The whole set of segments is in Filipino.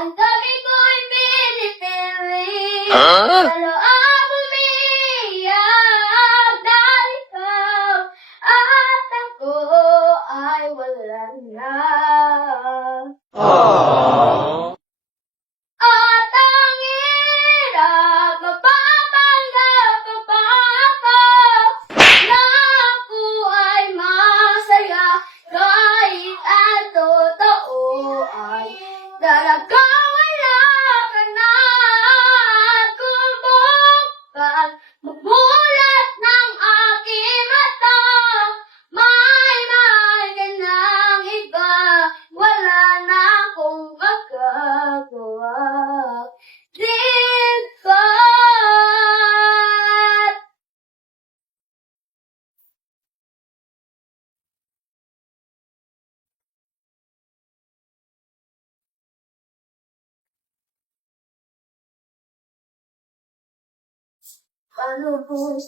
Ang dami ko'y pinipili Huh? Pero ako umiiyak Dahil ikaw at ako ay wala na At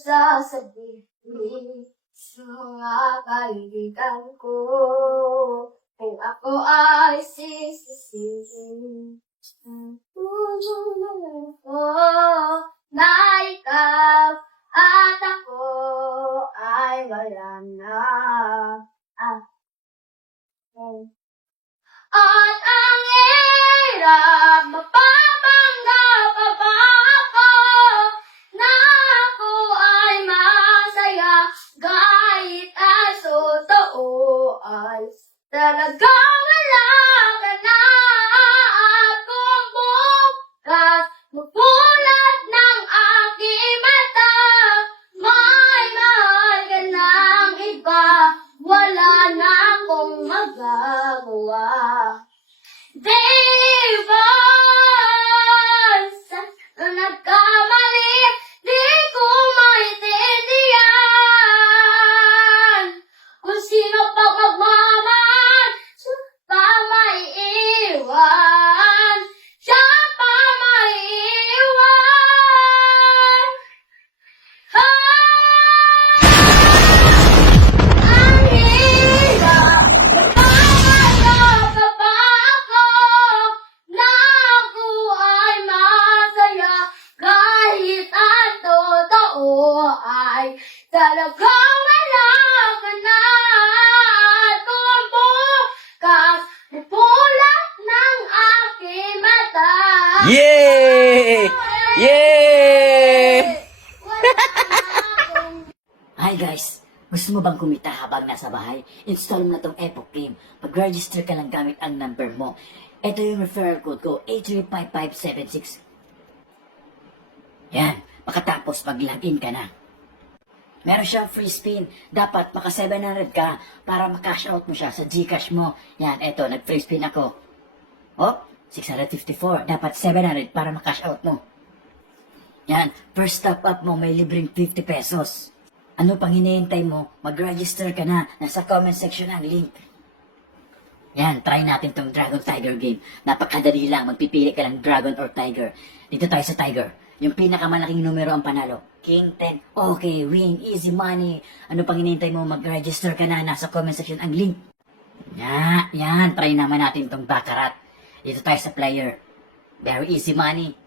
Sasabihin sa mga kaibigan ko kung ako ay sisisihin? ko na ikaw at ako ay wala na. Ah. At ang hirap mapapanggap talagang wala ka na at kung bukas mapulat ng aking mata may mahal ka ng iba wala na akong magagawa? Sa talagang wala ka na at kung bukas mapulat ng aking mata. Yay! Yay! Hi guys! Gusto mo bang kumita habang nasa bahay? Install mo na tong Epoch Game. Mag-register ka lang gamit ang number mo. Ito yung referral code ko, 835576. Yan, makatapos mag-login ka na. Meron siyang free spin. Dapat maka 700 ka para makash out mo siya sa Gcash mo. Yan, eto, nag-free spin ako. Oh, 654. Dapat 700 para makash out mo. Yan, first top up mo may libreng 50 pesos. Ano pang hinihintay mo? Mag-register ka na. Nasa comment section ang link. Yan, try natin tong Dragon Tiger game. Napakadali lang. Magpipili ka ng Dragon or Tiger. Dito tayo sa Tiger. Yung pinakamalaking numero ang panalo. King 10. Okay, win. Easy money. Ano pang hinihintay mo? Mag-register ka na. Nasa comment section ang link. Ya, yan. Try naman natin tong Baccarat. Dito tayo sa player. Very easy money.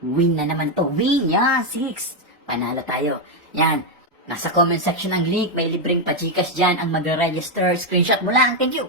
Win na naman to. Win! Yan, 6. Panalo tayo. Yan. Nasa comment section ang link. May libreng pa-Gcash dyan ang mag-register. Screenshot mo lang. Thank you.